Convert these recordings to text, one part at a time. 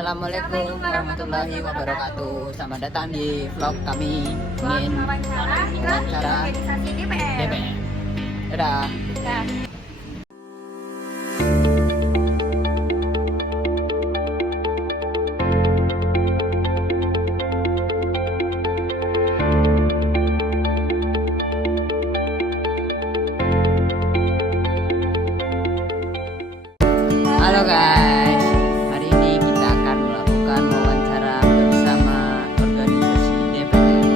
Assalamualaikum warahmatullahi wabarakatuh. Selamat datang di vlog kami ingin wawancara DPR. Dadah. Halo guys, hari ini kita akan melakukan wawancara bersama organisasi DPR.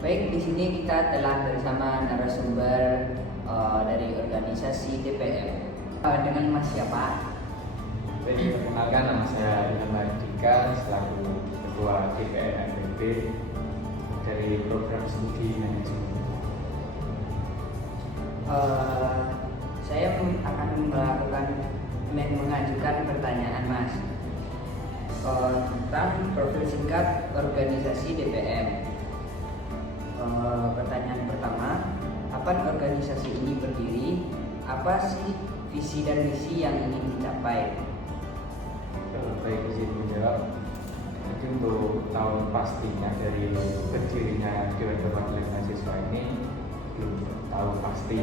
Baik, di sini kita telah bersama narasumber dari organisasi DPR. Dengan Mas siapa? Baik, perkenalkan nama saya Ilham Mardika selaku Ketua DPR FEB dari program studi manajemen. Saya akan mengajukan pertanyaan Mas tentang profil singkat organisasi DPM. Pertanyaan pertama, kapan organisasi ini berdiri? Apa sih visi dan misi yang ingin dicapai? Baik, izin menjawab. Jadi untuk tahun pastinya dari berdirinya Dewan Perwakilan Mahasiswa ini belum tahu pasti,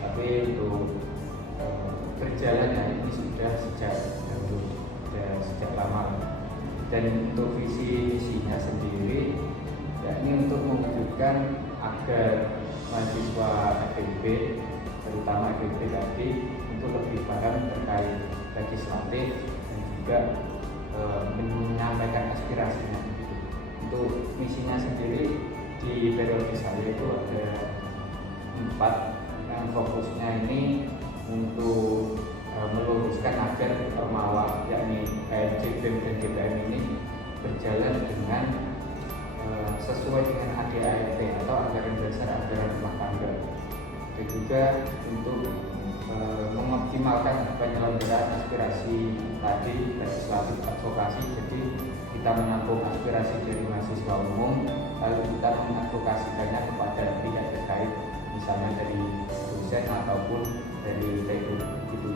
tapi untuk berjalannya ini sudah sejak lama. Dan untuk visi misinya sendiri yakni untuk mewujudkan agar mahasiswa FEB, terutama FEB tadi, untuk lebih paham terkait legislatif dan juga menyampaikan aspirasinya. Untuk misinya sendiri di periode saya itu ada 4 yang fokusnya ini untuk meluruskan agar Ormawa yakni JBEM dan DPM ini berjalan dengan sesuai dengan ADART atau anggaran dasar anggaran rumah tangga, dan juga untuk mengoptimalkan penyelenggaraan aspirasi tadi legislatif advokasi. Jadi kita menampung aspirasi dari mahasiswa umum, lalu kita mengadvokasikannya kepada pihak terkait, misalnya dari dosen ataupun dari rektor gitu.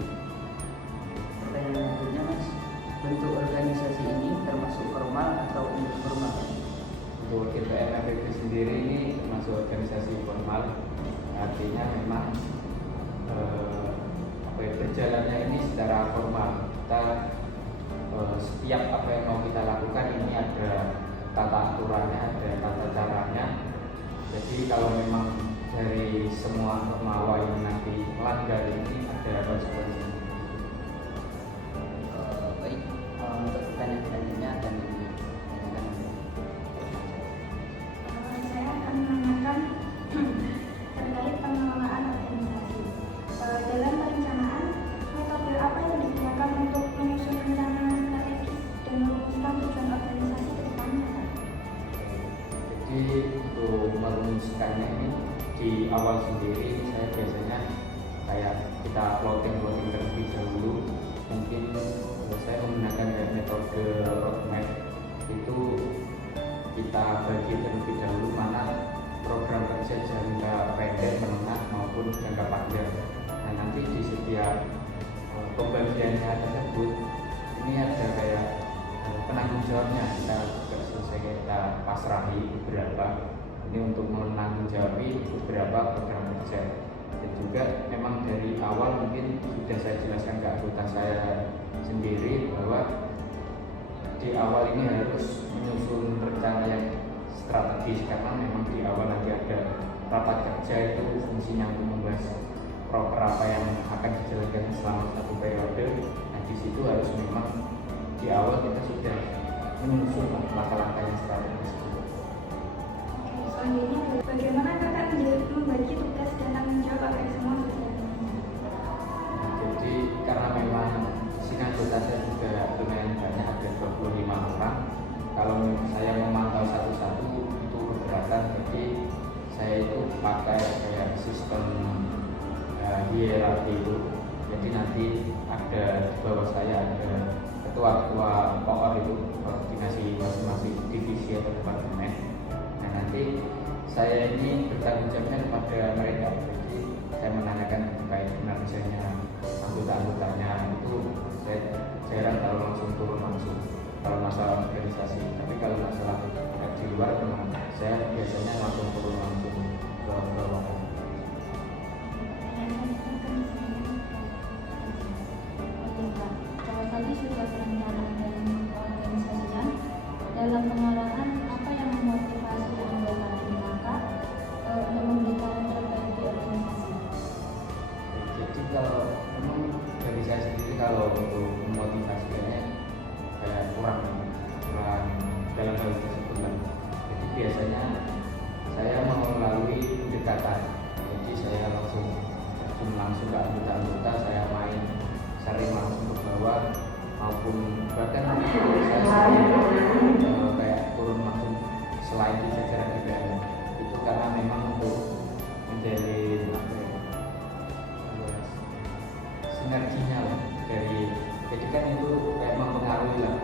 Pertanyaan selanjutnya Mas, bentuk organisasi ini termasuk formal atau informal? Untuk DPR FEB sendiri ini termasuk organisasi formal, artinya memang berjalannya ini secara formal. Kita setiap apa yang mau kita lakukan ini ada tata aturannya, ada tata caranya. Jadi kalau memang dari semua Ormawa yang nanti melanggar ini ada konsekuensi. Baik, untuk pertanyaan selanjutnya akan Saya akan menanyakan terkait pengelolaan organisasi. Dalam perencanaan, metode apa yang digunakan untuk menyusun rencana strategis dan merumuskan tujuan organisasi ke depannya? Jadi untuk merumuskannya ini di awal sendiri saya biasanya kayak kita plotting terlebih dahulu. Mungkin saya menggunakan metode roadmap, itu kita bagi terlebih dahulu mana program kerja jangka pendek, menengah maupun jangka panjang. Nah, nanti di setiap pembagiannya tersebut ini ada kayak penanggung jawabnya, kita selesai kita pasrahi beberapa ini untuk menanggung jawabi beberapa program kerja. Dan juga memang dari awal mungkin sudah saya jelaskan ke anggota saya sendiri bahwa di awal ini harus menyusun rencana yang strategis, karena memang di awal nanti ada rapat kerja, itu fungsinya untuk membahas proper apa yang akan dijalankan selama satu periode. Nah, di situ harus memang di awal kita sudah menyusun langkah-langkah yang strategis. Selanjutnya, bagaimana kakak membagi tugas dan tanggung jawab agar semua berjalan? Jadi karena memang sini anggota saya juga lumayan banyak, ada 25 orang. Kalau saya memantau satu-satu itu keberatan, jadi saya itu pakai kayak sistem hierarki itu. Jadi nanti ada di bawah saya ada ketua-ketua POR itu, koordinasi masing-masing divisi atau departemen. Nah, nanti saya ini bertanggung jawabnya kepada mereka. Jadi saya menanyakan terkait kinerjanya anggota-anggota jarang kalau langsung turun langsung kalau masalah organisasi. Tapi kalau masalah di luar memang saya biasanya langsung turun langsung ke bawah. Kalau tadi sudah perencanaan dan organisasian, dalam pengarahan apa yang memotivasi anggota tim kakak untuk memberikan yang terbaik di organisasi? Jadi kalau memang dari saya sendiri kalau untuk memotivasikannya kayak kurang dalam hal tersebut lah. Jadi biasanya saya mau melalui pendekatan. Jadi saya langsung ke anggota-anggota, saya main sering langsung ke bawah maupun bahkan saya sering kayak turun langsung selain di jajaran DPR itu karena memang untuk menjadi sinerginya lah dari, jadi kan itu kayak mempengaruhi lah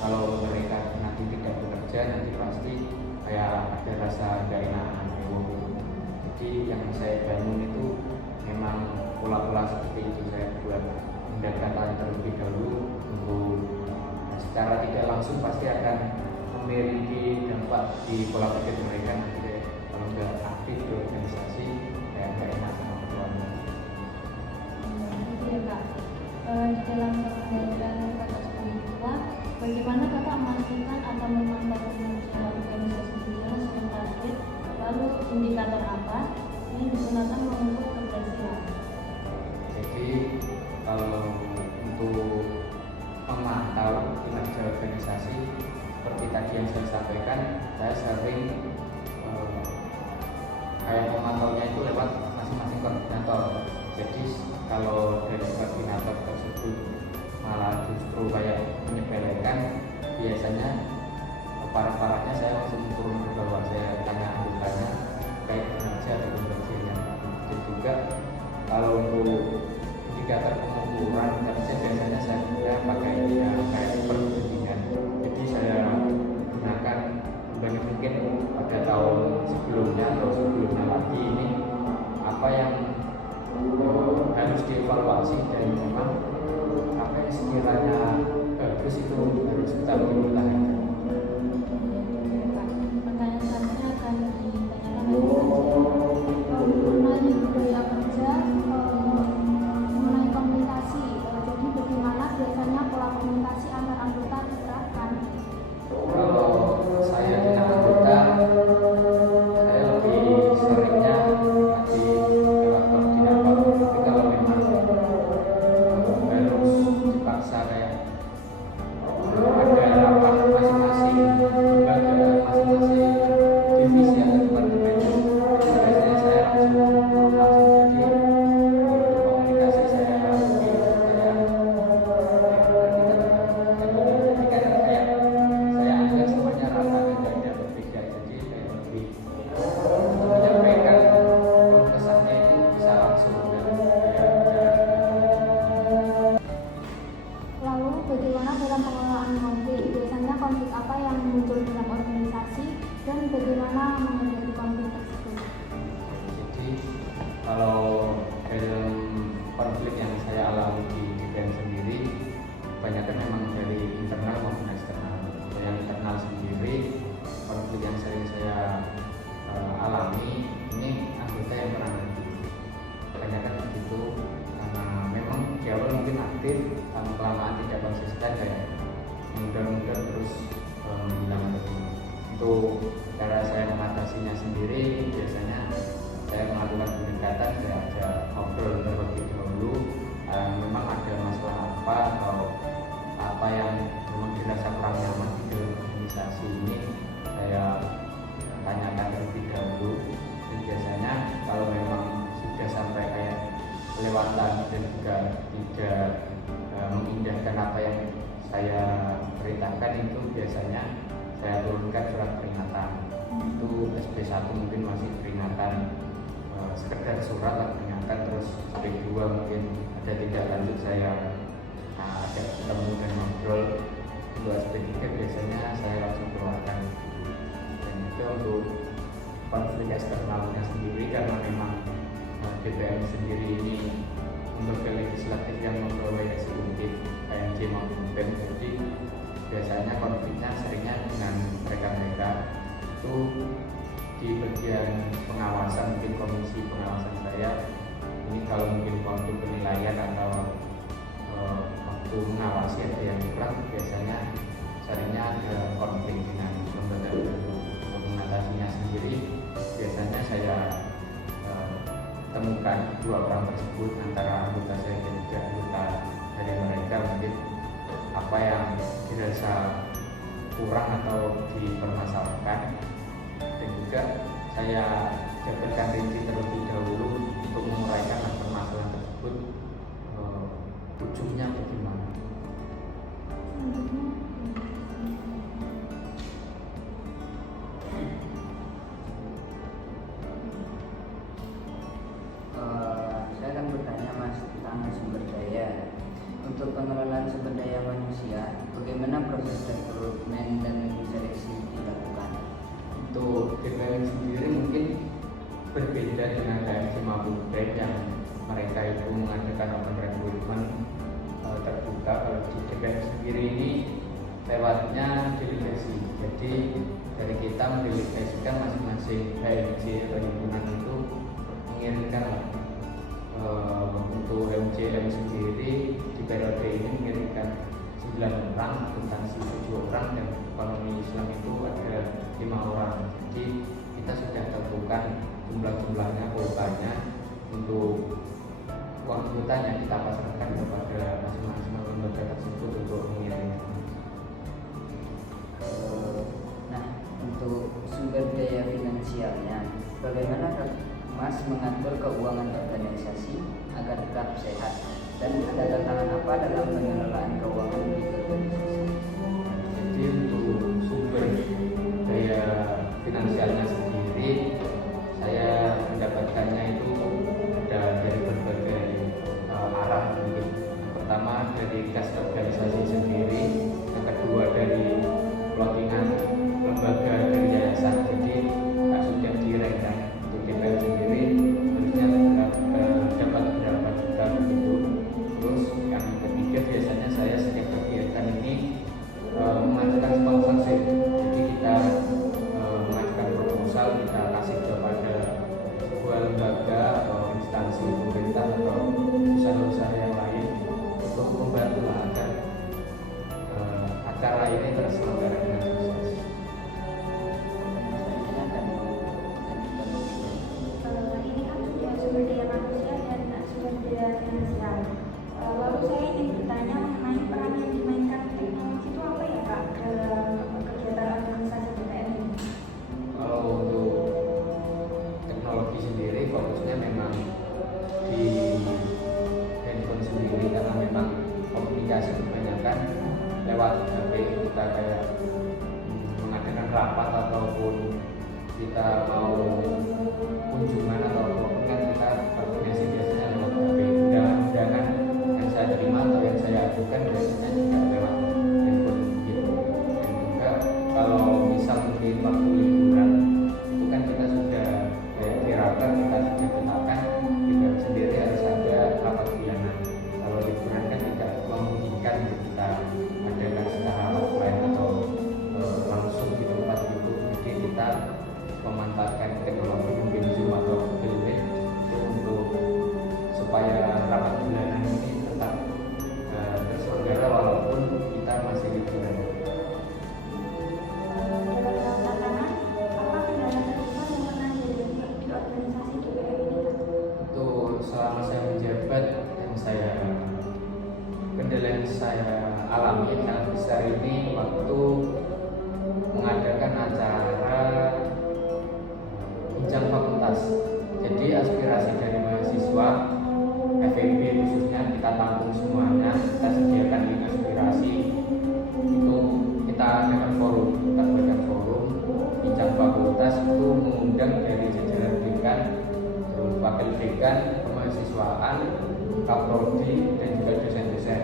kalau mereka nanti tidak bekerja nanti pasti kayak ada rasa gak enakan. Jadi yang saya bangun itu memang pola-pola seperti itu saya buat pendekatan terlebih dahulu untuk secara tidak langsung pasti akan memiliki dampak di pola pikir mereka nanti kalau nggak aktif di organisasi kayak nggak enak sama keluarga. Gitu ya kak. Di dalam pengendalian kakak sebagai ketua, bagaimana kakak memastikan atau memantau kinerja organisasi beliau sesuai target? Lalu indikator apa yang digunakan mengukur keberhasilan? Jadi kalau untuk memantau kinerja organisasi seperti tadi yang saya sampaikan, saya sering kayak memantaunya itu lewat masing-masing koordinator. Jadi kalau dari koordinator tersebut malah justru kayak menyepelekan, biasanya parah-parahnya saya langsung turun ke bawah, saya tanya anggotanya kayak kinerja atau kinerjanya. Dan juga kalau untuk indikator pengukuran kerja biasanya saya pakai kayak perbandingan. Jadi saya gunakan dibanding mungkin pada tahun sebelumnya atau sebelumnya lagi ini apa yang harus dievaluasi dan memang apa yang sekiranya bagus itu harus kita pertahankan. Pertanyaan selanjutnya akan ditanyakan mengenai budaya kerja, mengenai komunikasi. Jadi bagaimana biasanya pola komunikasi antar anggota diterapkan? Kalau saya dengan anggota, saya lebih seringnya nanti lewat koordinator. Tapi kalau memang harus dipaksa kayak ada rapat masing-masing lembaga, masing-masing divisi atau departemen, biasanya saya langsung jadi komunikasi saya lebih kayak ketika kayak saya anggap semuanya rata dan tidak ada berbeda, jadi kayak lebih untuk menyampaikan kesannya itu bisa langsung dan kayak Lalu bagaimana dalam pengelolaan konflik? Biasanya konflik apa yang muncul dalam organisasi dan bagaimana menghadapi konflik tersebut? Jadi kalau dalam konflik yang saya alami di DPM sendiri, kebanyakan memang dari internal maupun eksternal. Yang internal sendiri, konflik yang sering saya alami ini anggota yang pernah nanti. Kebanyakan begitu karena memang di awal mungkin aktif, lama-kelamaan tidak konsisten kayak mudah-mudah terus hilang terus. Untuk cara saya mengatasinya sendiri, biasanya saya melakukan pendekatan, saya ajak ngobrol terlebih dahulu. Memang ada masalah apa atau apa yang memang dirasa kurang nyaman di dalam organisasi ini, saya tanyakan terlebih dahulu. Dan biasanya kalau memang sudah sampai kayak kelewatan dan juga tidak mengindahkan apa yang saya perintahkan, itu biasanya saya turunkan surat peringatan. Itu SP1 mungkin masih peringatan sekedar surat lah peringatan, terus SP2 mungkin ada tindak lanjut, saya ada ketemu dan ngobrol. Untuk SP3 biasanya saya langsung keluarkan. Dan itu untuk konflik eksternalnya sendiri, karena memang DPM sendiri ini lembaga legislatif yang membawa eksekutif KMJ maupun waktu mengawasi ada yang kurang, biasanya seringnya ada konflik dengan lembaga baru. Untuk mengatasinya sendiri, biasanya saya temukan dua orang tersebut, antara anggota saya dan juga anggota dari mereka, mungkin apa yang dirasa kurang atau dipermasalahkan, dan juga saya jabarkan rinci terlebih dahulu untuk menguraikan permasalahan tersebut, ujungnya bagaimana. Saya akan bertanya Mas tentang sumber daya. Untuk pengelolaan sumber daya manusia, bagaimana proses rekrutmen dan seleksi dilakukan? Untuk DPM sendiri mungkin berbeda dengan KMC Mabukbek yang mereka itu mengadakan open recruitment terbuka. Kalau di DPM sendiri ini lewatnya delegasi, jadi dari kita mendelegasikan masing-masing HMC atau himpunan itu mengirimkan untuk HMCM sendiri di periode ini mengirimkan 9 orang, akuntansi 7 orang, dan ekonomi Islam itu ada 5 orang. Jadi kita sudah tentukan jumlahnya, kuotanya, untuk uang kuotanya kita pasrahkan kepada masing-masing lembaga tersebut untuk mengirim. Nah, untuk sumber daya finansialnya, bagaimana Mas mengatur keuangan organisasi agar tetap sehat, dan ada tantangan apa dalam pengelolaan keuangan di organisasi? Jadi untuk sumber daya finansialnya sendiri, saya mendapatkannya itu ada dari berbagai arah. Mungkin yang pertama dari kas organisasi sendiri, yang kedua dari plottingan lembaga dari yayasan. Jadi sudah direnggang untuk DPM sendiri harusnya dapat berapa juta begitu. Terus yang ketiga, biasanya saya setiap kegiatan ini mengajukan sponsorship. Jadi kita mengajukan proposal, kita kasih kepada sebuah lembaga atau instansi pemerintah atau usaha-usaha yang lain untuk membantu agar acara ini terselenggara dengan sukses. Ini kan sudah sumber daya manusia dan sumber daya finansial. Lalu saya ingin bertanya mengenai peran yang dimainkan teknologi itu apa ya Kak dalam kegiatan organisasi DPM ini? Kalau untuk teknologi sendiri, fokusnya memang di handphone sendiri, karena memang komunikasi kebanyakan lewat HP. Kita kayak mengadakan rapat ataupun kita mau kunjungan atau kan kita koordinasi biasanya lewat HP. Undangan yang saya terima atau yang saya ajukan biasanya juga lewat handphone gitu. Dan juga kalau misal mungkin waktu liburan itu kan kita sudah kirakan, kita sudah tetapkan juga sendiri harus ada rapat bulanan. Kalau liburan kan tidak memungkinkan untuk kita adakan secara offline atau langsung di tempat itu. Jadi kita memanfaatkan teknologi mungkin Zoom atau Google Meet untuk supaya rapat bulanan ini tetap terselenggara walaupun kita masih liburan. Dalam tantangan, apa kendala terbesar yang pernah dihadapi di organisasi DPM ini Kak? Untuk selama saya menjabat, kendala yang saya alami yang sangat besar ini waktu mengadakan acara bincang fakultas. Jadi aspirasi dari mahasiswa FEB khususnya kita tampung semuanya, kita sediakan link aspirasi itu, kita adakan forum, kita buatkan forum bincang fakultas itu mengundang dari jajaran dekan, terus wakil dekan, kemahasiswaan, kaprodi, dan juga dosen-dosen.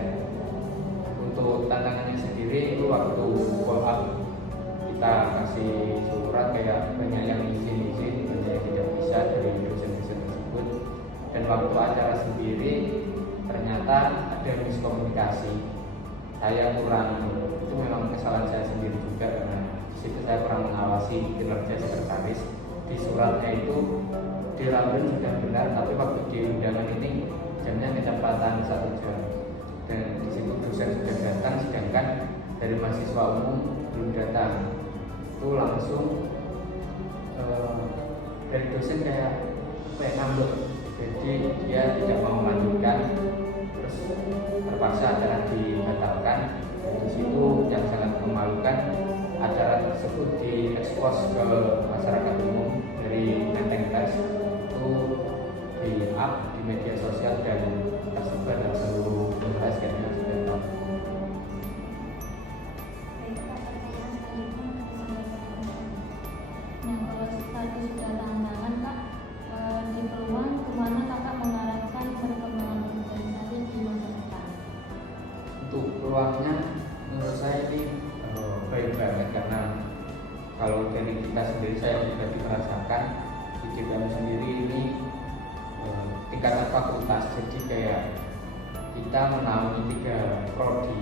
Untuk tantangannya sendiri itu waktu follow up, kita kasih surat kayak banyak yang izin, banyak yang tidak bisa dari dosen-dosen tersebut. Dan waktu acara sendiri ternyata ada miskomunikasi. Saya kurang, itu memang kesalahan saya sendiri juga, karena di situ saya kurang mengawasi kinerja sekretaris. Di suratnya itu dirambut sudah benar, tapi waktu di undangan ini jamnya kecepatan 1 jam. dan di situ dosen sudah datang, sedangkan dari mahasiswa umum belum datang. Itu langsung dari dosen kayak ngambek, jadi dia tidak mau melanjutkan, terus terpaksa acara dibatalkan. Di situ yang sangat memalukan, acara tersebut diekspos ke masyarakat umum dari Menteng Tes, itu di up di media sosial dan tersebar di seluruh Unhas kayaknya sudah tahu. Baik, Pak, pertanyaan selanjutnya Nah, kalau tadi sudah tantangan Kak, di peluang kemana Kakak mengharapkan perkembangan organisasi di masa depan? Untuk peluangnya menurut saya ini baik banget, karena kalau dari kita sendiri, saya pribadi merasakan di GPM sendiri ini tingkatan fakultas, jadi kayak kita menaungi 3 prodi,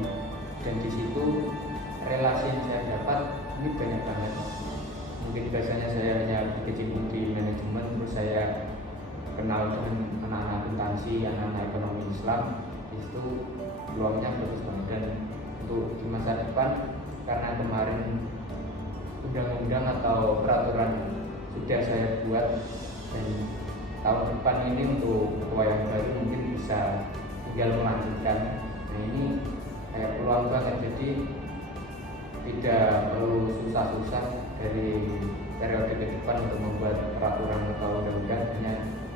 dan di situ relasi yang saya dapat ini banyak banget. Mungkin biasanya saya hanya berkecimpung di manajemen, terus saya kenal dengan anak-anak akuntansi, anak-anak ekonomi Islam. Di situ peluangnya bagus banget. Dan untuk di masa depan, karena kemarin undang-undang atau peraturan sudah saya buat, dan tahun depan ini untuk ketua yang baru mungkin bisa tinggal melanjutkan. Nah, ini kayak peluang banget, jadi tidak perlu susah-susah dari periode ke depan untuk membuat peraturan atau undang-undang, hanya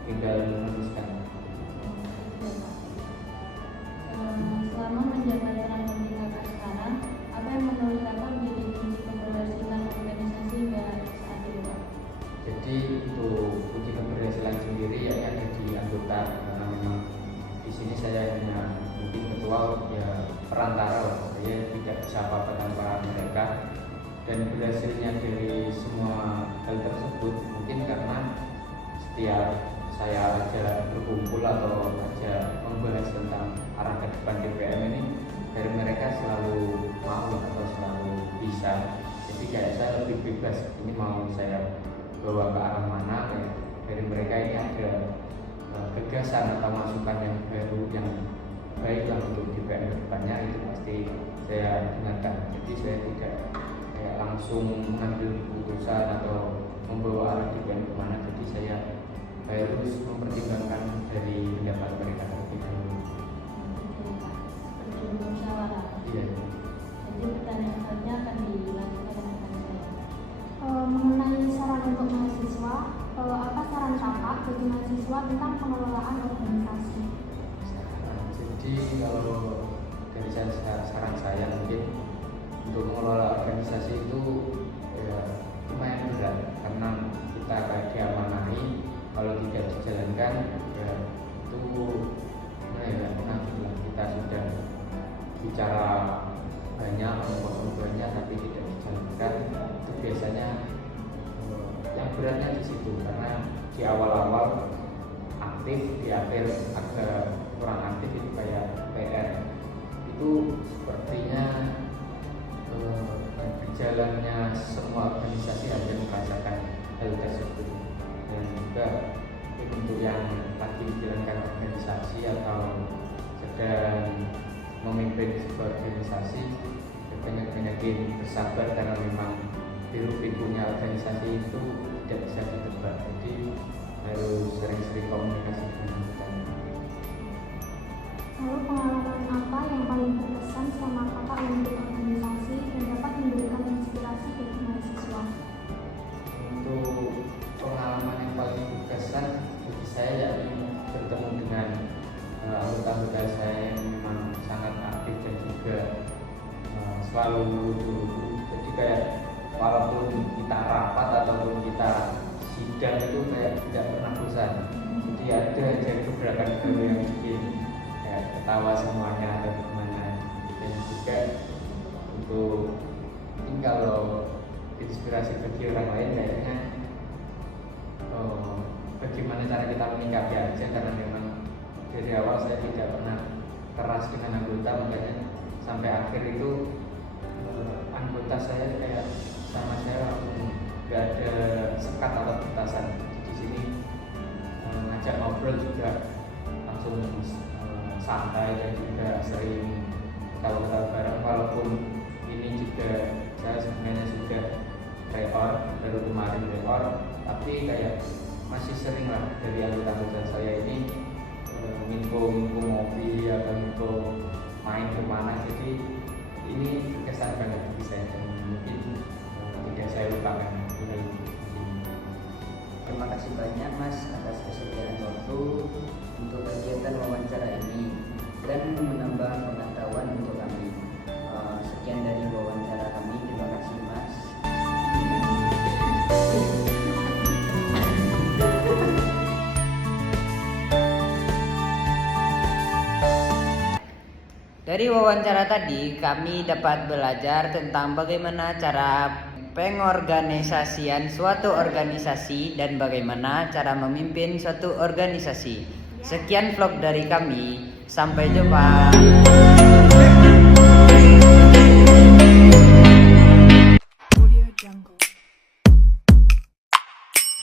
tinggal meneruskan. Selama menjabat peran penting Kakak sekarang, apa yang menurut Kakak menjadi kunci keberhasilan organisasi hingga saat ini Pak? Jadi untuk kunci keberhasilan sendiri ya ada di anggota, karena memang di sini saya hanya mungkin ketua, ya perantara lah. Saya tidak bisa apa-apa tanpa mereka, dan berhasilnya dari semua hal tersebut mungkin karena setiap saya ajak berkumpul atau ajak membahas tentang arah ke depan GPM ini, dari mereka selalu mau atau selalu bisa. Jadi kayak saya lebih bebas, ini mau saya bawa ke arah mana, kayak dari mereka ini ada gagasan atau masukan yang baru yang baik lah untuk GPM ke depannya, itu pasti saya dengarkan. Jadi saya tidak kayak langsung mengambil keputusan atau membawa arah GPM kemana, jadi saya harus mempertimbangkan dari pendapat mereka lebih dulu. Seperti bermusyawarah. Iya. Jadi pertanyaan selanjutnya akan dilanjutkan dengan saya. mengenai saran untuk mahasiswa, apa saran Kakak bagi mahasiswa tentang pengelolaan organisasi? Jadi kalau dari saran saya mungkin untuk mengelola organisasi itu ya, lumayan berat, karena kita kayak diamanahi, kalau tidak dijalankan ya itu kita sudah bicara banyak, ngomong banyak tapi tidak dijalankan, itu biasanya yang beratnya di situ, karena di awal-awal aktif, di akhir agak kurang aktif, itu kayak PR. Itu sepertinya berjalannya semua organisasi ada merasakan hal tersebut. Dan juga untuk yang lagi menjalankan organisasi atau sedang memimpin sebuah organisasi, banyak-banyakin bersabar, karena memang hiruk-pikuknya organisasi itu tidak bisa ditebak. Jadi harus sering-sering komunikasi dengan kita. Lalu pengalaman apa yang paling berkesan selama Kakak memimpin organisasi dan dapat memberikan inspirasi bagi mahasiswa? Untuk pengalaman yang paling berkesan bagi saya yakni bertemu dengan anggota-anggota saya yang memang sangat aktif dan juga selalu lucu-lucu. Jadi kayak walaupun kita rapat ataupun kita sidang itu kayak tidak pernah bosan. Jadi ada aja gebrakan baru yang bikin kayak ketawa semuanya atau gimana. Dan juga untuk mungkin kalau inspirasi bagi orang lain kayaknya bagaimana cara kita menyikapi aja, karena memang dari awal saya tidak pernah keras dengan anggota, makanya sampai akhir itu anggota saya kayak sama saya langsung gak ada sekat atau batasan. Di sini ngajak ngobrol juga langsung santai dan juga sering ketawa-ketawa bareng. Walaupun ini juga saya sebenarnya sudah reor, baru kemarin reor, tapi kayak masih sering lah dari anggota-anggota saya ini minum ngopi atau minum main kemana. Jadi ini kesan banget bagi saya dan mungkin tidak saya lupakan. Terima kasih banyak Mas atas kesediaan waktu untuk kegiatan wawancara ini dan menambah pengetahuan untuk kami. Sekian dari wawancara kami. Terima kasih Mas. Dari wawancara tadi kami dapat belajar tentang bagaimana cara pengorganisasian suatu organisasi dan bagaimana cara memimpin suatu organisasi. Sekian vlog dari kami. Sampai jumpa.